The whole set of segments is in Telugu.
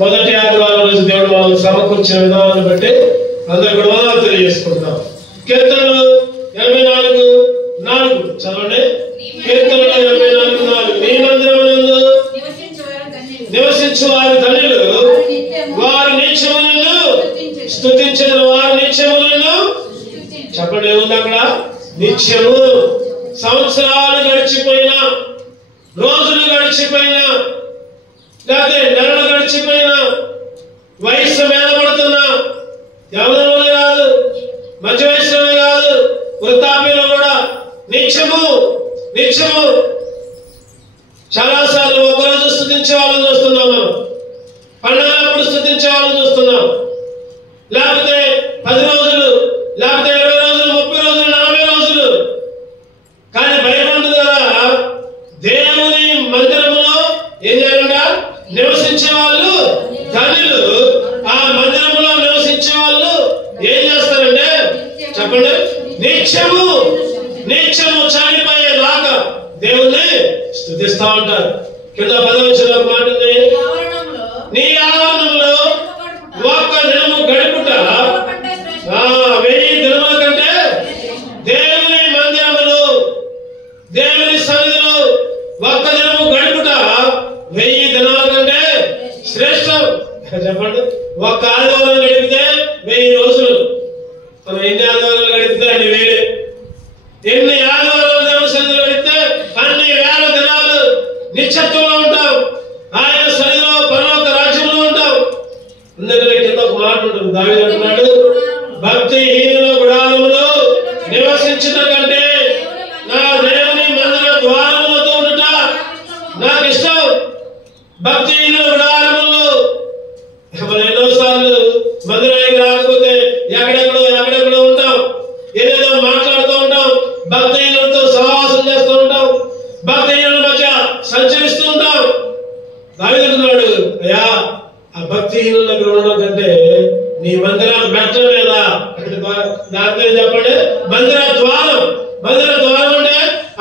మొదటి ఆదివారం రోజు దేవుడు మనం సమకూర్చిన విధానాన్ని బట్టి అందరూ కూడా వందనాలు తెలియజేసుకుంటాం. కీర్తనలు 84:4 చదవండి. కీర్తనలు 84:4 నీ మందిరమునందు నివసించు వారి ధన్యులు, వారి నిత్యములను స్తుతించిన వారి నిత్యములను. చెప్పండి, ఏముంది అక్కడ? నిత్యము. సంవత్సరాలు గడిచిపోయినా, రోజులు గడిచిపోయినా, లేకపోతే నెలలు గడిచిపోయినా, వయస్సు మీద పడుతున్నా, యవ్వనంలోనే కాదు, మధ్య వయసులోనే కాదు, వృద్ధాప్యంలో కూడా నిత్యము నిత్యము. చాలాసార్లు ఒకరోజు స్తుతించే వాళ్ళని చూస్తున్నాం, మనం పండుగలప్పుడు స్తుతించే వాళ్ళని చూస్తున్నాం, లేకపోతే 10 రోజులు, లేకపోతే 20 రోజులు, 30 రోజులు, 40 రోజులు. కానీ బైబిల్ ఉంది కదా, దేవుని మందిరంలో ఏం చేయాలంట? నివసించే వాళ్ళు ధన్యులు. ఆ మందిరంలో నివసించే వాళ్ళు ఏం చేస్తారంటే, చెప్పండి, నిత్యము నిత్యము చనిపోయేదాకా దేవుణ్ణి స్తుతిస్తా ఉంటారు. కింద 10వ వచనంలో ఒక మాట ఉంది, నీ ఆవరణంలో ఒక్క దినము గడుపుట 1000 దినముల కంటే దేవుని మందిరములో, దేవుని సన్నిధిలో ఒక్క దినము గడుపుట 1000 దినాల కంటే శ్రేష్టం. చెప్పండి, ఒక్క ఆదివారం గడిపితే 1000 రోజులు. మనం ఎన్ని ఆదివారాలు గడిపితే అన్ని వేరే, ఎన్ని ఆదివారాలు దేవుని సన్నిధిలో గడిపితే అన్ని వేల దినాలు నిత్యత్వంలో ఉంటాం, ఆయన సన్నిధిలో పరలోక రాజ్యంలో ఉంటాం. అందుకనే కింద ఒక మాట ఉంటుంది, దావీదు అంటున్నాడు, భక్తిహీనుల గుడారములో నివసించుట కంటే నా దేవుని మందిర ద్వారములతో ఉండుట నాకు ఇష్టం. భక్తిహీనుల గుడారములో ఎన్నోసార్లు మందిరానికి రాకపోతే ఎక్కడెక్కడో ఉంటాం, ఏదేదో మాట్లాడుతూ ఉంటాం, భక్తిహీనులతో సహవాసం చేస్తూ ఉంటాం, భక్తిహీనుల మధ్య సంచరిస్తూ ఉంటాం. దావీదు అంటున్నాడు, అయ్యా, ఆ భక్తిహీనుల దగ్గర ఉండడం కంటే నీ మందిరం మెట్ల మీద, దాంతో చెప్పండి, మందిర ద్వారం. మందిర ద్వారం అంటే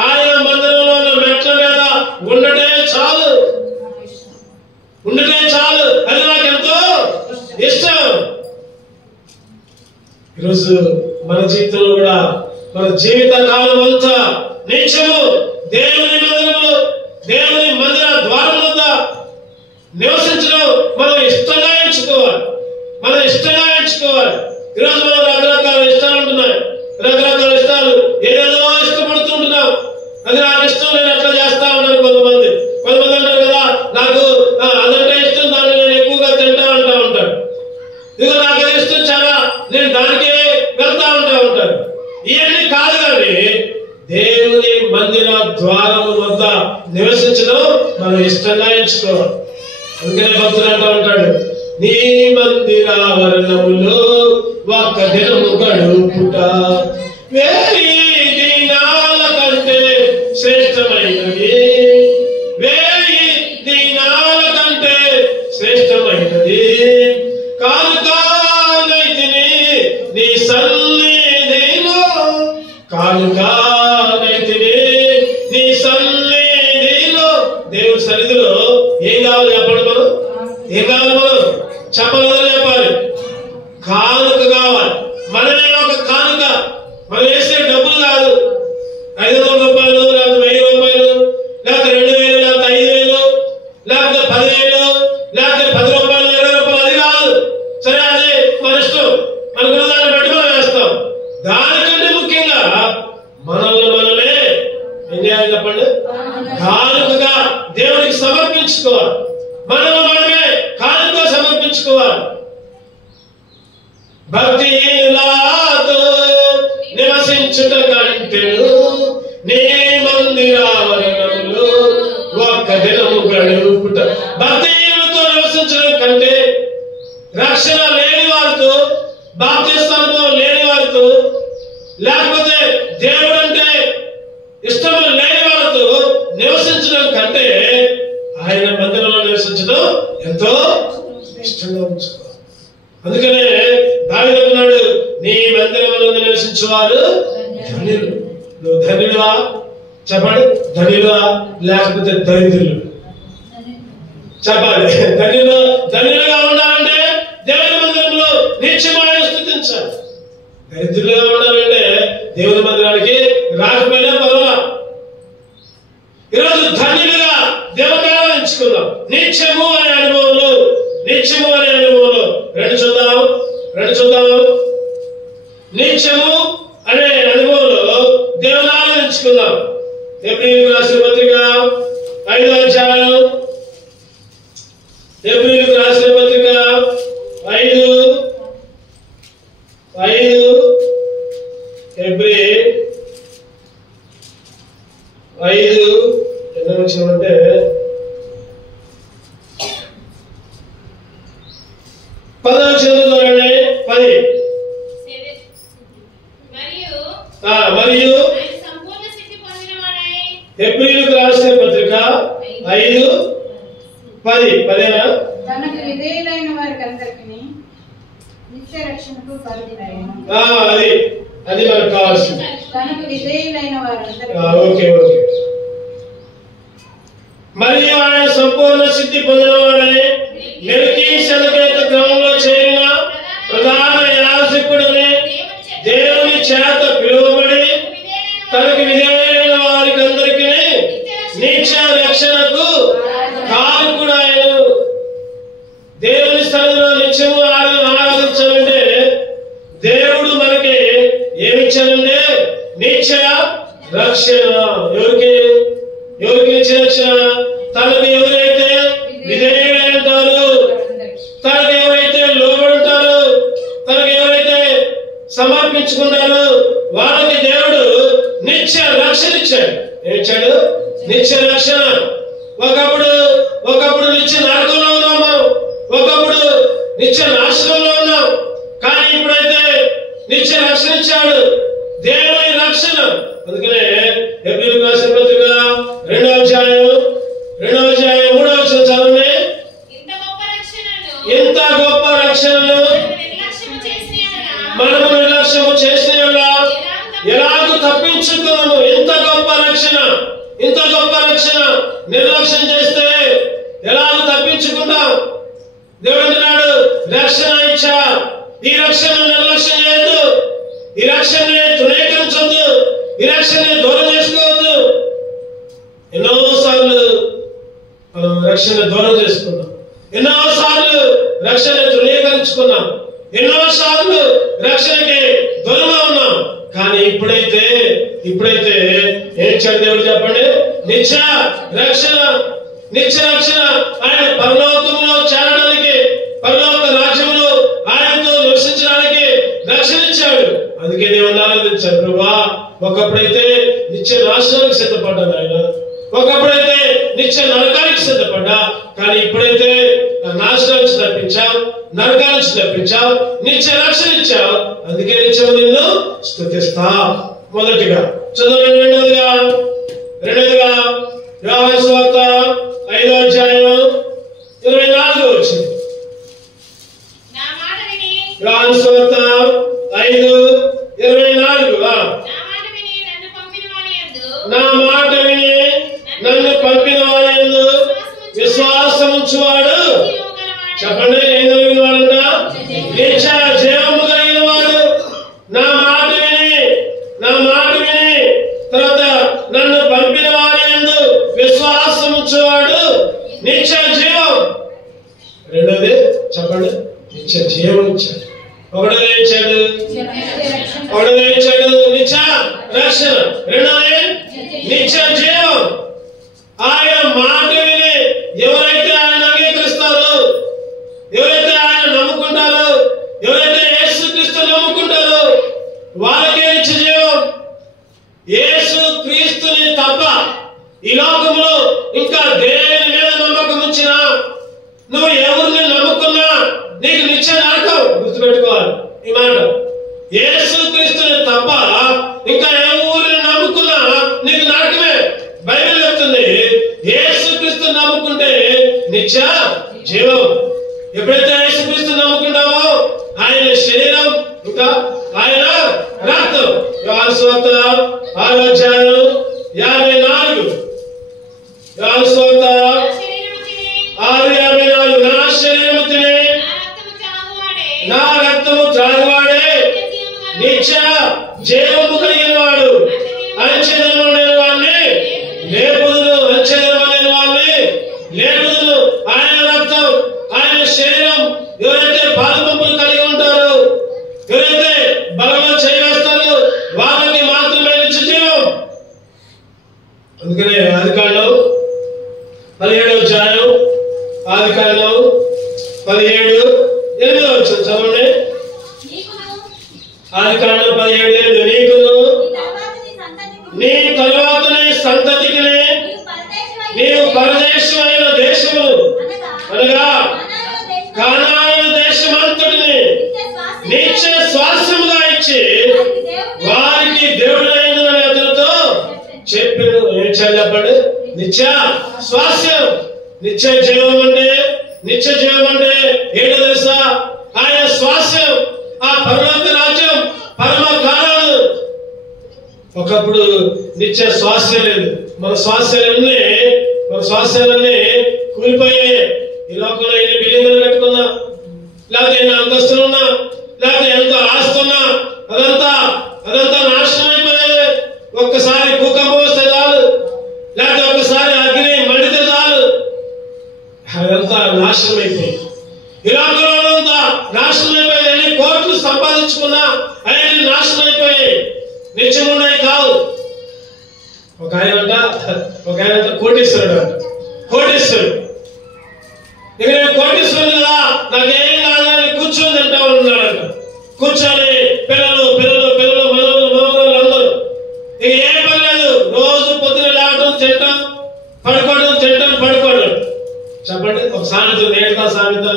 ఆయన మందిరంలో ఉన్న మెట్ల మీద ఉండటే చాలు, ఉండటే చాలు. అది నాకు ఎంతో ఇష్టం. ఈరోజు మన జీవితంలో కూడా మన జీవిత కాలం అంతా నిత్యము దేవుని మందిరంలో, దేవుని మందిర ద్వారం వద్ద నివసించడం మనం ఇష్టంగా ఎంచుకోవాలి, మనం ఇష్టంగా ఎంచుకోవాలి. ఈరోజు మనం రకరకాల ఇష్టాలు ఉంటున్నాయి, రకరకాల ఇష్టాలు, ఏదేదో ఇష్టపడుతుంటున్నాం. అది నాకు ఇష్టం, నేను అట్లా చేస్తా ఉన్నాను. కొంతమంది అంటారు కదా, నాకు అదంటే ఇష్టం, దాన్ని నేను ఎక్కువగా తింటా అంటా ఉంటారు. ఇదిగో నాకు అది ఇష్టం చాలా, నేను దానికే వెళ్తా ఉంటారు. ఇవన్నీ కాదు, కానీ దేవుని మందిర ద్వారం వద్ద నివసించడం మనం ఇష్టంగా ఎంచుకోవాలి. అందుకనే భక్తులు అంటూ ఉంటాడు, నీ మందిరావరణములో ఒక్క దినము గడుపుట 1000 దినాల కంటే శ్రేష్టమైనది, 1000 దినాల కంటే శ్రేష్టమైనది. కానుకనైతిని నీ సన్నిధిలో, కానుకనైతిని నీ సన్నిధిలో. దేవుని సన్నిధిలో ఏం కావాలి చెప్పండి, మనం ఏం కావాలి? మనం చెప్పలేదని చెప్పాలి. కానుక కావాలి. మనమే ఒక కానుక. మనం వేసే డబ్బులు కాదు, 500 రూపాయలు, లేకపోతే 1000 రూపాయలు, లేకపోతే 2000, లేకపోతే 5000, లేకపోతే 10,000, లేకపోతే 10 రూపాయలు, 20 రూపాయలు, అది కాదు. సరే, అది మన ఇష్టం, మనకున్న దాన్ని బట్టి మనం వేస్తాం. దానికంటే ముఖ్యంగా మనల్ని మనమే ఏం చేయాలి చెప్పండి? కానుకగా దేవునికి సమర్పించుకోవాలి. మనమే కానుక సమర్పించుకోవాలి. భక్తిహీనులతో నివసించుట కంటేను నీ మందిరావరణంలో ఒక్క దినము గడుపుట. భక్తిహీనులతో నివసించడం కంటే, రక్షణ లేని వారితో, బాప్తిస్మం లేని వారితో, లేకపోతే దేవుడు అంటే ఇష్టం లేని వారితో నివసించడం కంటే ఆయన మందిరంలో నివసించడం ఎంతో ఇష్టంగా ఉంచుకోవాలి. అందుకనే దావీదు అన్నాడు, నీ మందిరంలో నివసించేవారు ధన్యులు. నువ్వు ధన్యుడువా? చెప్పండి, ధన్యుడువా లేకపోతే దరిద్రులు? చెప్పాలి. ధన్యులుగా ఉండాలంటే దేవుని మందిరంలో నిత్యం ఆయన స్తుతించాలి. దరిద్రులుగా ఉండాలంటే దేవుని మందిరానికి రాకపోయినా పర్వాలా. ఈరోజు ధన్యులుగా దేవుని ఆరాధించుకుందాం. నిత్యము అనే అనుభవంలో రెండు చూద్దాం. నిత్యము అనే అనుభవంలో దేవుని ఆరాధించుకుందాం. ఎబ్రీయులకు రాసిన పత్రిక 5వ అధ్యాయం, ఎబ్రీయులకు రాసిన పత్రిక 5 ఎబ్రీ 5 ఎన్నో వచ్చినామంటే 10వ చదువుతారండి. 10 మరియు ఎబ్రీయులకు రాసిన పత్రిక 5:10 పదేనా? తనకు విధేయులైన వారికందరికీ నిత్య రక్షణకు పరిధినైన. అది మనకు కావాల్సింది. తనకు విధేయులైన వారందరికీ. ఓకే. మరియు ఆయన సంపూర్ణ సిద్ధి పొందినవాడని మెల్కీసెదెకు క్రమంలో చేరిన ప్రధాన యాజకుడని దేవుని చేత పిలువబడి తనకు విధేయులైన వారికందరికీ నిత్య రక్షణకు కారకుడు ఆయన. దేవుని స్థలంలో నిత్యము ఆరాధించాలంటే దేవుడు మనకి ఏమిచ్చాడంటే నిత్య రక్షణ. ఎవరికి నిత్య రక్షణ? తనకు ఎవరైతే విధేయులై ఉంటారో, తనకు ఎవరైతే లోబడి ఉంటారో, తనకు ఎవరైతే సమర్పించుకున్నారో వాళ్ళకి దేవుడు నిత్య రక్షణ ఇచ్చాడు. ఏమిచ్చాడు? నిత్య రక్షణ. ఒకప్పుడు నిత్య నరకంలో ఉన్నాం మనం, ఒకప్పుడు నిత్య నాశనంలో ఉన్నాం. కానీ ఇప్పుడైతే నిత్య రక్షణ ఇచ్చాడు, దేవుని రక్షణ. అందుకనే ఎబ్రీయులకు రాసిన పత్రిక 2వ అధ్యాయం 3వ వచనం చదవండి. ఇంత గొప్ప రక్షణను మనము నిర్లక్ష్యము చేసిన ఎలాగూ తప్పించుకున్నాము. ఇంత గొప్ప రక్షణ నిర్లక్ష్యం చేస్తే ఎలాగూ తప్పించుకుంటాం. దేవుడు అంటున్నాడు, రక్షణ ఇచ్చా, ఈ రక్షణ నిర్లక్ష్యం చేయొద్దు, ఈ రక్షణని తృణీకరించొద్దు, ఈ రక్షణని దూరం చేసుకోవద్దు. ఎన్నోసార్లు మనం రక్షణ దూరం చేసుకున్నాం, ఎన్నోసార్లు రక్షణ తృణీకరించుకున్నాం, ఎన్నోసార్లు రక్షణకి దూరంగా ఉన్నాం. కానీ ఇప్పుడైతే ఏం చేయాలి దేవుడు చెప్పండి? నిత్య రక్షణ ఆయన పరలోకంలో చేరడానికి, పరలోక రాజ్యంలో ఆయనతో నివసించడానికి రక్షణ ఇచ్చాడు. అందుకే దేవుని ఆరాధించాడు. ప్రభువా, ఒకప్పుడైతే నిత్య నాశనానికి సిద్ధపడ్డాను ఆయన, ఒకప్పుడైతే నిత్య నరకానికి సిద్ధపడ్డా, కానీ ఇప్పుడైతే నాశనానికి తప్పించావు, నరకానికి తప్పించావు, నిత్య రక్షణ ఇచ్చావు. అందుకే నిత్యం నిన్ను స్తుతిస్తా. మొదటిగా చదవండి. రెండోదిగా యోహాను సువార్త 5వ అధ్యాయం 24వ వచనం. యోహాను సువార్త 5:24. నా మాట విని నన్ను పంపిన వారి యందు విశ్వాసం ఉంచువాడు, చెప్పండి, ఏం కలిగిన వాడంట? నిత్య జీవము కలిగిన వాడు. నా మాట విని తర్వాత నన్ను పంపిన వారి యందు విశ్వాసం ఉంచువాడు నిత్య జీవం. రెండోది చెప్పండి, నిత్య జీవం ఇచ్చాడు. ఒకటోది ఇచ్చాడు నిత్య రక్షణ, రెండోది నిత్య జీవం. ఆయన మాట విని ఎవరైతే ఆయన అంగీకరిస్తారో, ఎవరైతే ఆయన నమ్ముకుంటారో, ఎవరైతే యేసుక్రీస్తు నమ్ముకుంటారో వాళ్ళకే నిత్య జీవం. యేసుక్రీస్తుని తప్ప ఈ లోకంలో ఇంకా దేని మీద నమ్మకం ఉంచినా, నువ్వు ఎవరిని నమ్ముకున్నా నీకు నిత్య నరకం. గుర్తుపెట్టుకోవాలి ఈ మాట. యేసుక్రీస్తుని తప్ప ఇంకా ఎవరిని నమ్ముకున్నా నీకు నరకమే. బైబిల్ చెప్తుంది, యేసుక్రీస్తు నమ్ముకుంటే నిత్య జీవం. ఎప్పుడైతే యేసుక్రీస్తు నమ్ముకుంటావో ఆయన శరీరం ఇంకా ఆయన రక్తం. యోహాను సువార్త 6వ అధ్యాయం 54. యోహాను సువార్త 6:54. నా రక్తము త్రాగువాడే నిత్య జీవము కలిగిన వాడు. అంచెదను నేను వాడిని లేపుదును, అంచెదను నేను వాడిని లేపుదును. ఆయన రక్తం, ఆయన శరీరం ఎవరైతే పాలుపంపులు కలిగి ఉంటారో, ఎవరైతే బలంలో చేయవేస్తారో వాళ్ళకి మాత్రమే నిత్య జీవం. అందుకనే ఆదికాండం 17వ అధ్యాయం, ఆదికాండం 17:8 చదవండి. ఆదికాండం 17:8 నీకును నీ తరువాత నీ సంతతికి నీవు పరదేశమైన దేశము అనగా కానాను దేశమంతటిని నిత్య స్వాస్థ్యముగా ఇచ్చి వారికి దేవుడైన అతనితో చెప్పాను. ఏం చెప్పండి? నిత్య స్వాస్థ్యం, నిత్య జీవం అంటే, నిత్య జీవం అంటే ఏంటో తెలుసా? ఆయన స్వాస్థ్యం, ఆ పరలోక రాజ్యం, పరమ కాలాలు. ఒకప్పుడు నిత్య స్వాస్థ్యం లేదు. మన స్వాస్థ్యాలన్నీ కూలిపోయాయి. ఈ లోకంలో ఎన్ని బిల్డింగ్లు కట్టుకున్నా, లేకపోతే ఎన్ని అంతస్తులున్నా, లేకపోతే ఎంత ఆస్తున్నా, అదంతా నాశనం అయిపోయాయి. ఒక్కసారి భూకంపం వస్తే చాలు, లేకపోతే ఒక్కసారి అగ్ని మండితే చాలు, అదంతా నాశనం అయిపోయింది. ఈ లోకంలో అంతా నాశనం అయిపోయాయి. ఎన్ని కోట్లు సంపాదించుకున్నా అవన్నీ నాశనం అయిపోయాయి, నిత్యమున్నాయి కావు. ఒక ఆయన కోటీశ్వరుడు అంట. కోటీశ్వరుడు ఇక నేను కోటీశ్వరుడు కదా, నాకేం కాదని కూర్చొని తింటా ఉన్నాడంట. కూర్చొని పిల్లలు మనవలు అందరూ ఇక ఏం పని లేదు. రోజు పొద్దున లేవడం, తింటాం, పడుకోవడం, తింటాం, పడుకోవడం. చెప్పండి, ఒక సామెత, నేడుగా సామెత,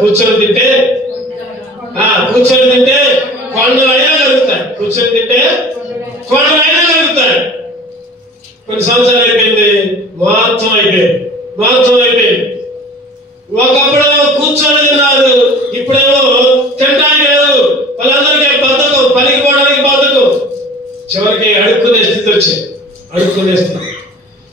కూర్చొని తింటే కొండలైనా కలుగుతాయి. కూర్చొని తింటే కొండలైనా కలుగుతాయి. కొన్ని సంవత్సరాలు అయిపోయింది, మొత్తం అయిపోయింది. ఒకప్పుడు కూర్చొని తిన్నారు, ఇప్పుడేమో తింటానికి లేదు. వాళ్ళందరికీ బద్ధకం, పనికి పోవడానికి బద్ధకం. చివరికి అడుక్కునే స్థితి వచ్చింది.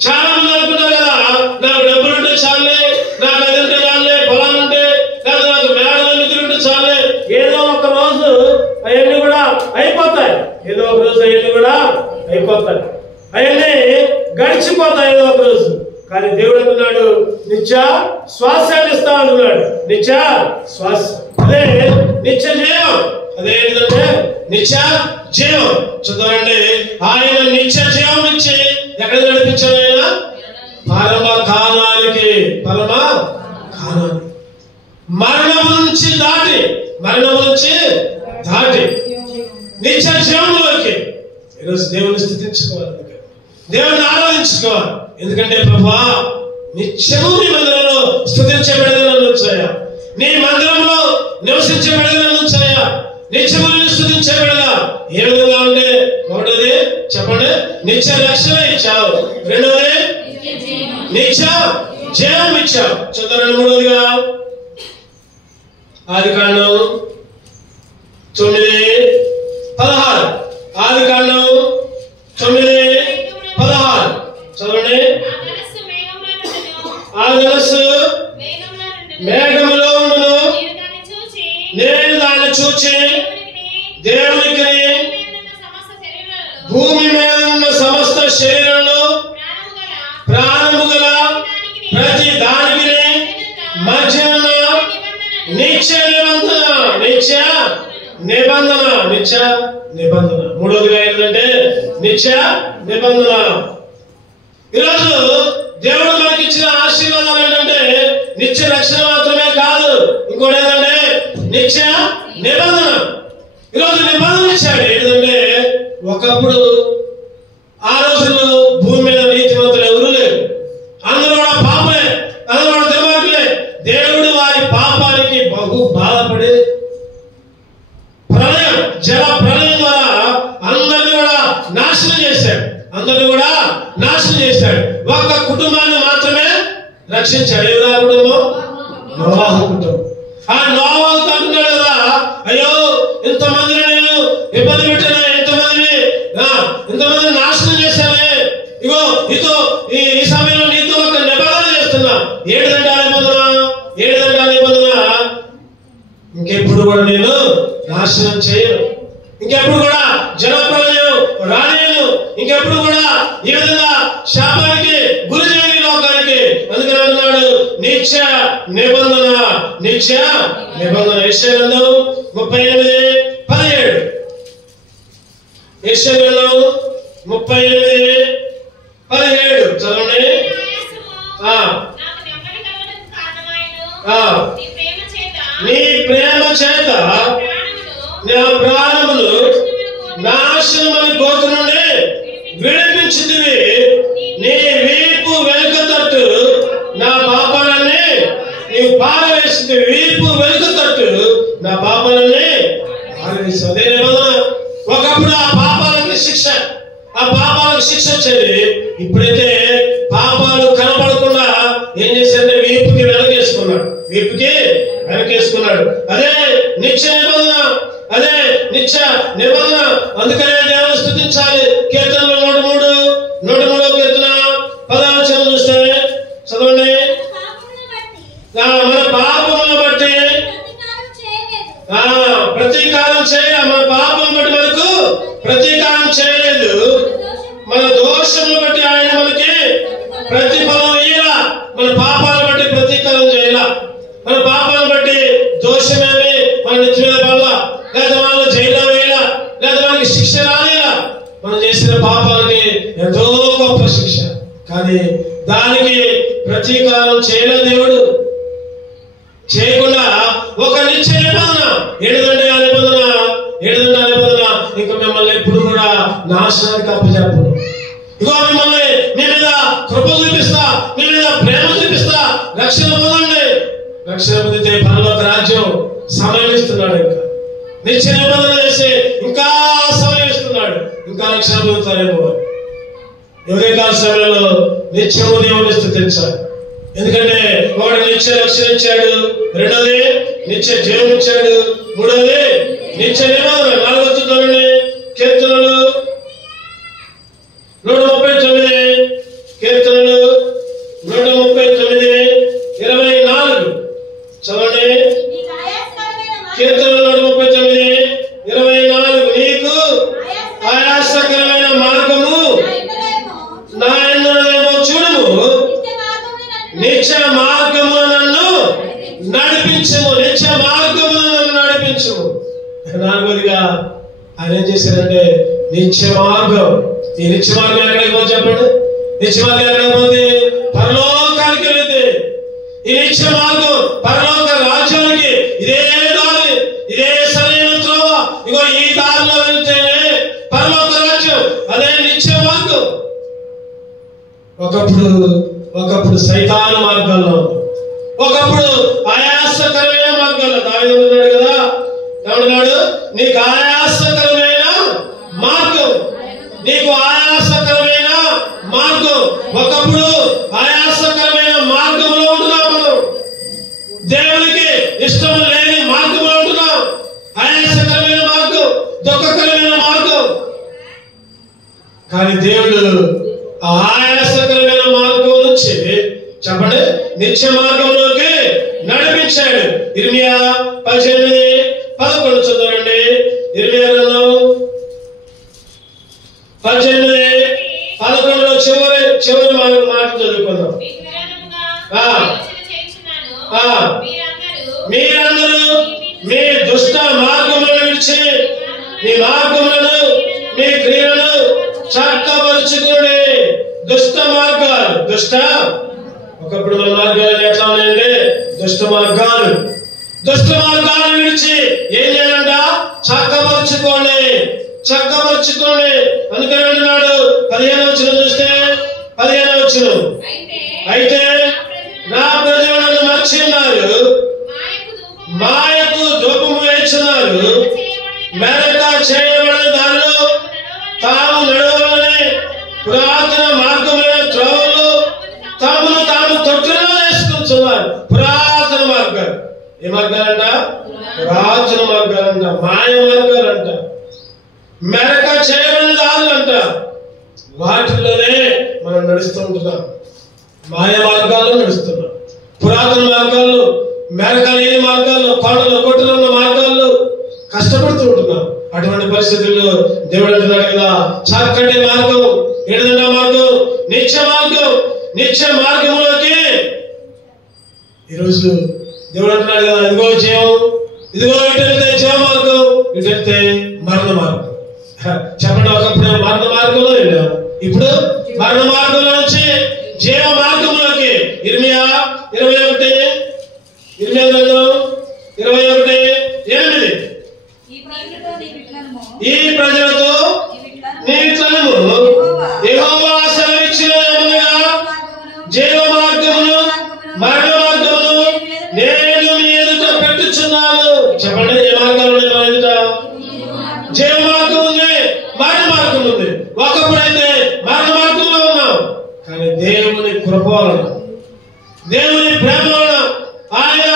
చాలా మంది అనుకుంటారు కదా, నాకు డబ్బులు ఉంటే చాలే, నాకు అది ఉంటే చాలే, పొలాలు ఉంటే, లేదా నాకు మేడలు మిత్రులు ఉంటే చాలే. ఏదో ఒక రోజు అవన్నీ కూడా అయిపోతాయి. అవన్నీ గడిచిపోతాయి ఏదో ఒక రోజు. కానీ దేవుడు అన్నాడు, నిత్య శ్వాసాన్ని ఇస్తా అన్నాడు. నిత్య శ్వాస, అదే నిత్య జీవం. అదేంటంటే నిత్య జీవం. చూద్దామండి, ఆయన నిత్య జీవం ఇచ్చి ఎక్కడ నడిపించాడు? ఆయన పరమ కాలానికి, మరణం నుంచి దాటి నిత్య జీవంలోకి. ఈరోజు దేవుని స్థుతించుకోవాలి, దేవుని ఆరాధించుకోవాలి. ఎందుకంటే ప్రభా, నిత్యము నీ మందిరంలో స్తుతించబడేది నన్ను ఉంచాయా, నీ మందిరంలో నివసించబడేది నన్ను ఉంచాయా, నిత్యము నేను స్తుతించబడదా. ఏ విధంగా ఉంటే, ఒకటోది చెప్పండి, నిత్య రక్షణ ఇచ్చావు. రెండోది నిత్య జీవం ఇచ్చావు. చూద్దాం. మూడోదిగా ఆదికాండం 9:16. ఆదికాండం 9:16 చదవండి. ఆ మనస్సు మేఘములో ఉండును, నేను దాన్ని చూచి దేవునికి భూమి మీద ఉన్న సమస్త శరీరంలో ప్రాణము గల ప్రతి దానికి మధ్య నిత్య నిబంధన. మూడోదిగా ఏంటంటే నిత్య నిబంధన. ఈరోజు దేవుడు మనకి ఇచ్చిన ఆశీర్వాదాలు ఏంటంటే నిత్య రక్షణ మాత్రమే కాదు, ఇంకోటి ఏంటంటే నిత్య నిబంధన. ఈరోజు నిబంధన ఇచ్చాడు. ఏంటంటే ఒకప్పుడు ఆ రోజుల్లో భూమి మీద నీతిమంతులు ఎవరూ లేరు, అందరూ కూడా పాపలే, అందరూ కూడా దుర్మార్గులే. దేవుడు వారి పాపానికి బహు బాధపడి జల ప్రళయం ద్వారా అందరినీ కూడా నాశనం చేశాడు. ఒక్క కుటుంబాన్ని మాత్రమే రక్షించాడు. ఎవరా కుటుంబం? నోవాహు కుటుంబం. ఆ నోవాహు అంటున్నాడు కదా, అయ్యో ఇంతమందిని నేను ఇబ్బంది పెట్టాను, ఇంతమందిని నాశనం చేశానే, ఇగో ఈ సమయంలో నీతో ఒక నిబంధన చేస్తున్నా. ఏంటంటే ఆ నిబంధన ఇంకెప్పుడు కూడా నేను నాశనం చేయను, ఇంకెప్పుడు కూడా జనప్రలయం రాలేను, ఇంకెప్పుడు కూడా ఈ విధంగా శాపానికి గురి చేయని లోకానికి. అందుకని అంటున్నాడు నిత్య నిబంధన, నిత్య నిబంధన. యెషయా గ్రంథం 38:17. యెషయా గ్రంథం 38:17 చదవండి. నీ ప్రేమ చేత నా ప్రాణములు నాశనమని గోతు నుండి విడిపించితివి. నీ వీపు వెనుక తట్టు నా పాపాలన్నీ నీవు పారవేసి, వీపు వెనుక తట్టు నా పాపాలన్నీ పారవేసి. అదే నిబంధన. ఒకప్పుడు ఆ పాపాలకి శిక్ష, ఆ పాపాలకు శిక్ష వచ్చేది. ఇప్పుడైతే పాపాలు కనపడకుండా ఏం చేశారంటే వీపుకి వెనకేసుకున్నాడు, వీపుకి వెనకేసుకున్నాడు. అదే నిత్య నిబంధన, అదే నిత్య నిబంధన. అందుకనే దేవుని స్తుతించాలి. కీర్తనలు 103 కీర్తన 10వ వచనం చూస్తే చదవండి. మన పాపములను బట్టి ప్రతీకారం చేయలేదు, మన పాపం బట్టి మనకు ప్రతీకారం చేయలేదు, మన దోషములు బట్టి ఆయన మనకి ప్రతిఫలం ఇయ్యాల. మన పాపాలను బట్టి ప్రతీకారం చేయాల, మన పాపాలను బట్టి దోషమేమి మన నెత్తి మీద పడాల, లేదా మనల్ని జైల్లో వేయాల, లేదా మనకి శిక్ష రాలేలా. మనం చేసిన పాపాలకి ఎంతో గొప్ప శిక్ష, కానీ దానికి ప్రతీకారం చేయలే దేవుడు. చేయకుండా ఒక నిత్య నిబంధన. ఏంటంటే ఆ నిబంధన, ఏంటంటే ఆ నిబంధన, ఇంకా మిమ్మల్ని ఎప్పుడు కూడా నాశనానికి అప్పచెప్పను. ఇగో మిమ్మల్ని మీ మీద కృప చూపిస్తా, మీ మీద ప్రేమ చూపిస్తా, రక్షణ పొందండి. రక్షణ పొందితే పరలోక రాజ్యం సమయం ఇస్తున్నాడు. ఇంకా నిత్య నిబంధన చేసి ఇంకా సమయం ఇస్తున్నాడు, ఇంకా రక్షణ పొందుతారేమో. ఎవరే కాల సమయంలో నిత్యము దేవుని స్తుతించాలి. ఎందుకంటే ఒకటి నిత్య రక్షణ ఇచ్చాడు, రెండోది నిత్య జీవం ఇచ్చాడు, మూడోది నిత్య నిబంధన. 4వ చూడండి. కీర్తనలు 139, కీర్తనలు 139:24 చదవండి. కీర్తనలు 139:24. నీకు ఆయాసకరమైన మార్గము నా ఎన్నడేమో చూడము, నిత్య మార్గమును నన్ను నడిపించము, నిత్య మార్గమును నన్ను నడిపించము. 4వదిగా ఆయన ఏం చేశారంటే నిత్య మార్గం. ఈ నిత్య మార్గం ఎక్కడికి పోతే చెప్పండి, నిత్య మార్గం ఎక్కడికి పోతే పరలోకానికి వెళితే. ఈ నిత్య మార్గం పరలోక రాజ్యానికి ఇదే దారి, ఇదే సరైన త్రోవ. ఇగో ఈ దారిలో వెళ్తేనే పరలోక రాజ్యం, అదే నిత్య మార్గం. ఒకప్పుడు సైతాన మార్గంలో, ఒకప్పుడు ఆయాసకరమైన మార్గంలో. దావీదు ఉన్నాడు కదా, ఏమన్నాడు? నీకు ఆయాసకరమైన మార్గం, నీకు ఆయాసకరమైన మార్గం. ఒకప్పుడు ఆయాసకరమైన మార్గంలో ఉంటున్నాం మనం, దేవునికి ఇష్టం లేని మార్గంలో ఉంటున్నాం. ఆయాసకరమైన మార్గం, దుఃఖకరమైన మార్గం. కానీ దేవుడు ఆయాసకరమైన మార్గం నుంచి చెప్పండి నిత్య మార్గంలోకి నడిపించాడు. ఇర్మియా 18:11 చదవండి. ఇర్మియా గ్రంథం 18:11 చివరి మాట చదువుకుందాం. మీరందరూ మీ దుష్ట మార్గములను విడిచి మీ మార్గములను మీ క్రియలను చక్కపరుచుకోండి. దుష్ట మార్గాలు, ఒకప్పుడు మన మార్గాలు ఎట్లా ఉన్నాయండి? దుష్ట మార్గాలు విడిచి ఏం చేయాలంట? చక్కపరుచుకోండి. అందుకని అంటున్నాడు 15వ వచనం చూస్తే, 15వ వచనం, అయితే నా ప్రజలు నన్ను మర్చి ఉన్నారు, మాయకు ధూపము వేస్తున్నారు, మెరక చేయబడిన దానిలో తాము నడవాలని పురాతన మార్గమైన త్రోవలు తమను తాము తొట్టులో వేసుకుంటున్నారు. పురాతన మార్గాలు. ఏ మార్గాలంట? పురాతన మార్గాలంట, మాయ మార్గాలంట, మెరక చేయబడిన దారులంట. వాటిల్లోనే మనం నడుస్తూ ఉంటున్నాం, మాయ మార్గాల్లో నడుస్తున్నాం, పురాతన మార్గాల్లో మెరక లేని మార్గాల్లో, కొండలు కొట్టులు ఉన్న మార్గాల్లో కష్టపడుతూ ఉంటున్నాం. అటువంటి పరిస్థితుల్లో దేవుడు అంటున్నాడు కదా, చక్కటి మార్గం, ఏడుదండ మార్గం, నిత్య మార్గం, నిత్య మార్గంలోకి ఈరోజు దేవుడు అంటున్నాడు కదా, ఇదిగో జీవం, ఇదిగో ఇటు వెళ్తే జీవ మార్గం, ఇటు వెళ్తే మరణ మార్గం. చెప్పండి, ఒకప్పుడు మరణ మార్గంలో వెళ్ళాం, ఇప్పుడు మరణ మార్గంలో నుంచి జీవ మార్గంలోకి. ఇర్మియా 21:8 ఈ ప్రజలతో నీ విత్తనము యెహోవా సెలవిచ్చిన ఏమనగా, జీవ మార్గమును మరణ మార్గమును నేను మీ ఎదుట పెట్టుచున్నాను. చెప్పండి, ఏ మార్గాలు ఉన్నాయి మన ఎదుట? జీవ మార్గం ఉంది, మరణ మార్గం ఉంది. ఒకప్పుడైతే మరణ మార్గంలో ఉన్నాం, కానీ దేవుని కృప వలన, దేవుని ప్రేమ వలన ఆయన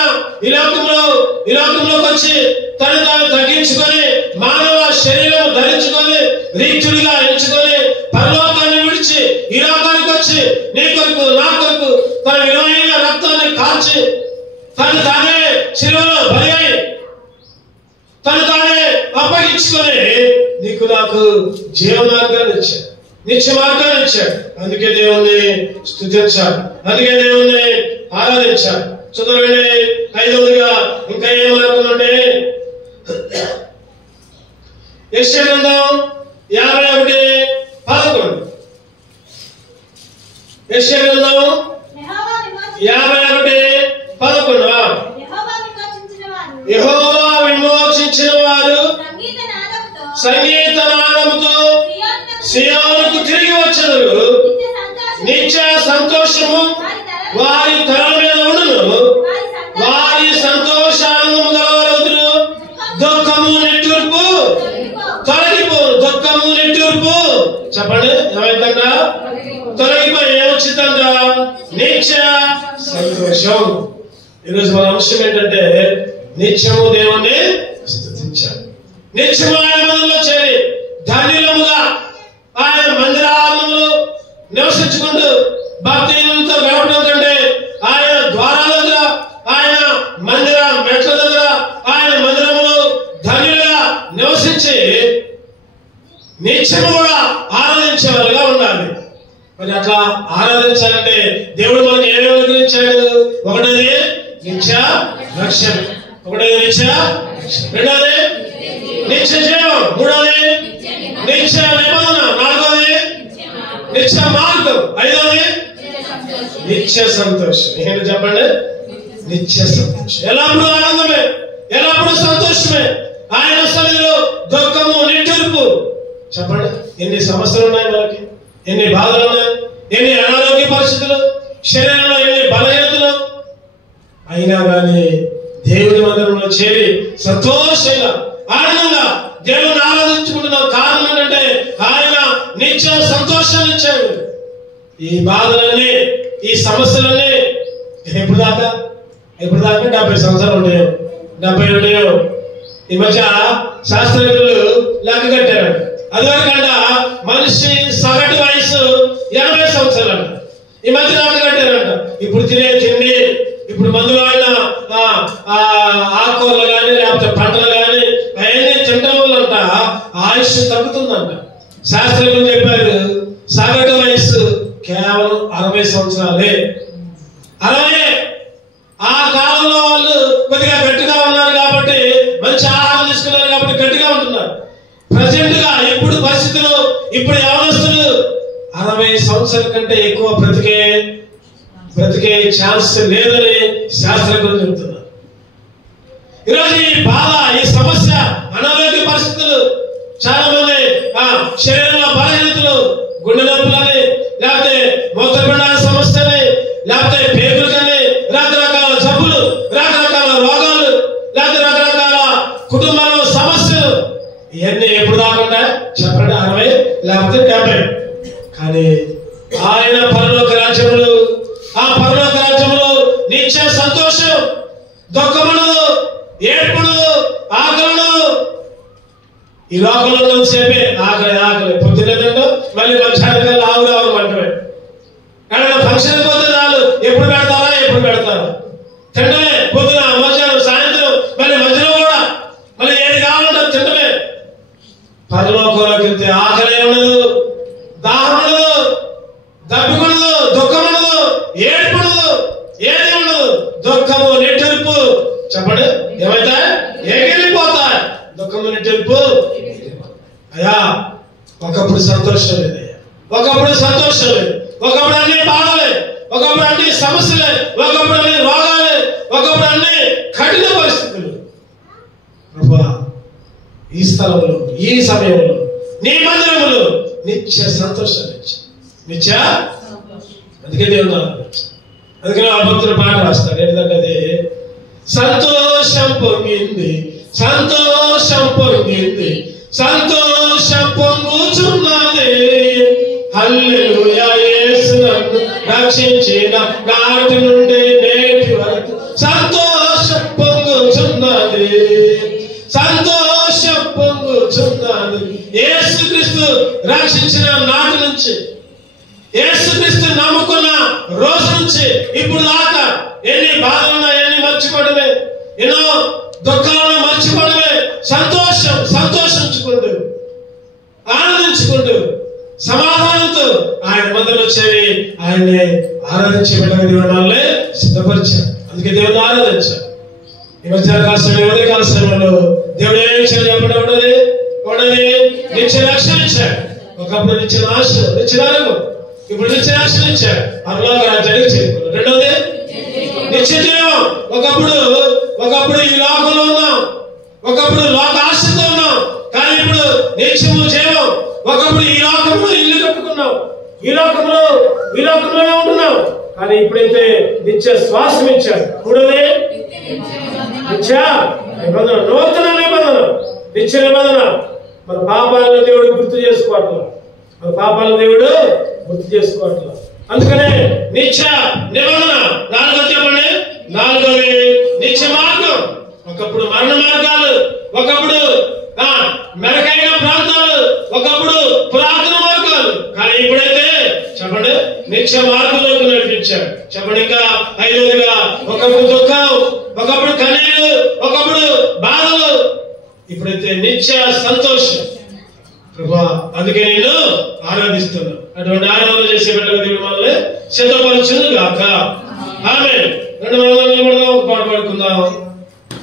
ఈ లోకంలోకి వచ్చి తను తాను తగ్గించుకొని మానవ శరీరం ధరించుకొని రీతుడిగా ఎంచుకొని పరలోకాన్ని విడిచి ఈ లోకానికి వచ్చి నీ కొరకు నా కొరకు తన విలువైన రక్తాన్ని కాల్చి తను తానే శిలువలో బలి అయి తను తానే అప్పగించుకొని నీకు నాకు జీవ మార్గాన్ని ఇచ్చాడు, నిత్య మార్గాన్ని ఇచ్చాడు. అందుకే దేవుణ్ణి స్తుతించాలి, అందుకే దేవుణ్ణి ఆరాధించాలి. చదవండి 5వదిగా ఇంకా ఏం మార్గం అంటే, యెషయా గ్రంథం 51:11. యెషయా గ్రంథం 51:11. యెహోవా విమోచించిన వారు సంగీత నాదముతో సియోనుకు తిరిగి వచ్చెదరు. నిత్య సంతోషము వారి తల మీద ఉండును. వారి సంతోషానందము గలవారు దుఃఖము నిట్టూర్పు తొలగిపోను. దుఃఖము నిట్టూర్పు చెప్పండి ఏమైందంట? తొలగిపోయి ఏమొచ్చిందంట? నిత్య సంతోషం. ఈరోజు మన అంశం ఏంటంటే, నిత్యము దేవుణ్ణి స్తుతించాలి, నిత్యము ఆయన మందిరంలో చేరి ధన్యులముగా ఆయన మందిరాలలో నివసించుకుంటూ భక్తితో గడపడం కంటే ఆయన ద్వారాల దగ్గర, ఆయన మందిర మెట్ల దగ్గర, ఆయన మందిరంలో ధన్యులుగా నివసించి నిత్యము కూడా ఆరాధించే వాళ్ళుగా ఉండాలి. మరి అట్లా ఆరాధించాలంటే దేవుడు మనకి ఏమేమి అనుగ్రహించాడు? ఒకటోది నిత్య రక్షణ, ఒకటోది నిత్య, రెండోది నిత్య జీవం, మూడోది నిత్య నిబంధన, నాలుగోది నిత్య మార్గం, ఐదోది నిత్య సంతోషం. ఏంటి చెప్పండి? నిత్య సంతోషం. ఎల్లప్పుడూ ఆనందమే, ఎల్లప్పుడూ సంతోషమే. ఆయన సన్నిధిలో దుఃఖము నిట్టూర్పు. చెప్పండి, ఎన్ని సమస్యలు ఉన్నాయి మనకి, ఎన్ని బాధలు ఉన్నాయి, ఎన్ని అనారోగ్య పరిస్థితులు, శరీరంలో ఎన్ని బలహీనతలు, అయినా కానీ దేవుని మందిరంలో చేరి సంతోషంగా ఆనందంగా దేవుని ఆరాధించుకుంటున్న కారణం ఏంటంటే ఆయన నిత్య సంతోషాన్ని ఇచ్చాడు. ఈ బాధలన్నీ, ఈ సమస్యలన్నీ ఎప్పుడు దాకా 70 సంవత్సరాలు ఉంటాయో, 70 ఉంటాయో. ఈ మధ్య శాస్త్రజ్ఞులు లెక్క కట్టారు, అదివరకంట మనిషి సగటు వయసు 80 సంవత్సరాలు అంట. ఈ మధ్య లెక్క కట్టారంట. ఇప్పుడు తినే తిండి, ఇప్పుడు మందులు అయిన ఆకుకూరలు కానీ లేకపోతే పంటలు కానీ అవన్నీ తినడం వల్లంట ఆయుష్ తగ్గుతుందంట. శాస్త్రజ్ఞులు చెప్పారు, సగటు వయస్సు కేవలం 60 సంవత్సరాలే. 60. ఆ కాలంలో వాళ్ళు కొద్దిగా గట్టిగా ఉన్నారు కాబట్టి, మంచి ఆహారం తీసుకున్నారు కాబట్టి గట్టిగా ఉంటున్నారు. ప్రజెంట్ గా ఇప్పుడు పరిస్థితులు, ఇప్పుడు యవనస్తులు 60 సంవత్సరాల కంటే ఎక్కువ బ్రతికే ఛాన్స్ లేదని శాస్త్రజ్ఞులు చెబుతున్నారు. ఈరోజు ఈ బాధ, ఈ సమస్య, అనారోగ్య పరిస్థితులు, చాలా మంది శరీరంలో బలహీనతలు, గుండె నొప్పులని, లేకపోతే మూత్రపిండాల సమస్యని, లేకపోతే పేగులు కానీ, రకరకాల జబ్బులు, రకరకాల రోగాలు, లేకపోతే రకరకాల కుటుంబాల సమస్యలు, ఇవన్నీ ఎప్పుడు దాకుండా చెప్పండి? 60 లేకపోతే 70. కానీ ఆయన పరలోక రాజ్యములు, ఆ పరలోక రాజ్యములు నిత్య సంతోషం, దుఃఖమును, ఏడ్పును, ఆకలను. ఈ లోకంలో సేపే ఆకలి పొద్దునేదంటో మళ్ళీ మధ్యాహ్నం ఆవురు అంటమే. కానీ ఫంక్షన్ పోతే చాలు, ఎప్పుడు పెడతారా తింటమే, పొద్దున చెప్పండి, ఏమైతే ఎగిరిపోతాయి. దుఃఖం తెలుపు అయ్యా. ఒకప్పుడు సంతోషం లేదయ్యా, ఒకప్పుడు సంతోషం లేదు, ఒకప్పుడు అన్ని బాధలే, ఒకప్పుడు అన్ని సమస్యలే, ఒకప్పుడు అన్ని రోగాలే, ఒకప్పుడు అన్ని కఠిన పరిస్థితులు. ప్రభువా, ఈ స్థలంలో ఈ సమయంలో నీ మందిరములో నిత్య సంతోషాన్ని ఇచ్చి నిత్య. అందుకే దేవుడు అందుకని ఆ భక్తులు పాట రాస్తారు. ఏంటంటే అది సంతోషం పొంగింది, సంతోషం పొంగింది, సంతోషం పొంగుచున్నది. హల్లెలూయా, యేసు నన్ను రక్షించిన నాటి నుండి నేటి వరకు సంతోషం పొంగుచున్నది, సంతోషం పొంగుచున్నది. యేసుక్రీస్తు రక్షించిన నాటి నుంచి, యేసుక్రీస్తు నమ్ముకున్న రోజు నుంచి ఇప్పుడు దాకా ఎన్ని బాధలున్నా ఎన్ని మర్చిపోవడమే, ఎన్నో దుఃఖాలను మర్చిపోవడమే. సంతోషించుకుంటూ ఆనందించుకుంటూ సమాధానంతో ఆయన మందిరం వచ్చేవి ఆయన్ని ఆరాధించే దేవుడాలే సిద్ధపరిచారు. అందుకే దేవుని ఆరాధించారు. ఈ మధ్యాహ్న సమయంలో ఉదయకాల సమయంలో దేవుడు ఏం ఇచ్చాడు చెప్పండి? ఉండని నిత్య రక్షణ ఇచ్చాడు. ఒకప్పుడు నిత్య నాశనం, నిత్య నరకం, ఇప్పుడు నిత్య రక్షణ ఇచ్చాడు. పరలోక రాజ్యానికి చేరుకున్నాడు. రెండోది నిత్య జీవం. ఒకప్పుడు ఈ లోకంలో ఉన్నాం, ఒకప్పుడు లోక ఆశతో ఉన్నాం, కానీ ఇప్పుడు నిత్యము జీవం. ఒకప్పుడు ఈ లోకంలో ఇల్లు కట్టుకున్నాం, ఈ లోకంలోనే ఉంటున్నాం, కానీ ఇప్పుడైతే నిత్య శ్వాసం ఇచ్చాడు. మూడోది నిత్య నిబంధన, నూతన నిబంధన, నిత్య నిబంధన. మన పాపాలను దేవుడు గుర్తు చేసుకోవట్లేదు, మన పాపాలను దేవుడు గుర్తు చేసుకోవట్లేదు. అందుకనే నిత్య నిబంధన. నాలుగోది చెప్పండి, నాలుగోది నిత్య మార్గం. ఒకప్పుడు మరణ మార్గాలు, ఒకప్పుడు మెరకైన ప్రాంతాలు, ఒకప్పుడు పురాతన మార్గాలు, కానీ ఇప్పుడైతే చెప్పండి నిత్య మార్గంలోకి నడిపించాడు. చెప్పండి ఇంకా ఐదోదిగా ఒకప్పుడు దుఃఖం, ఒకప్పుడు కన్నీరు, ఒకప్పుడు బాధలు, ఇప్పుడైతే నిత్య సంతోషం. ప్రభువా, అందుకే నేను ఆరాధిస్తున్నా. అటువంటి ఆరాధన చేసే బిడ్డలు దేవుడు మనల్ని సిద్ధపరచును గాక. ఆమేన్. 2 ఒక పాట పాడుకుందాం.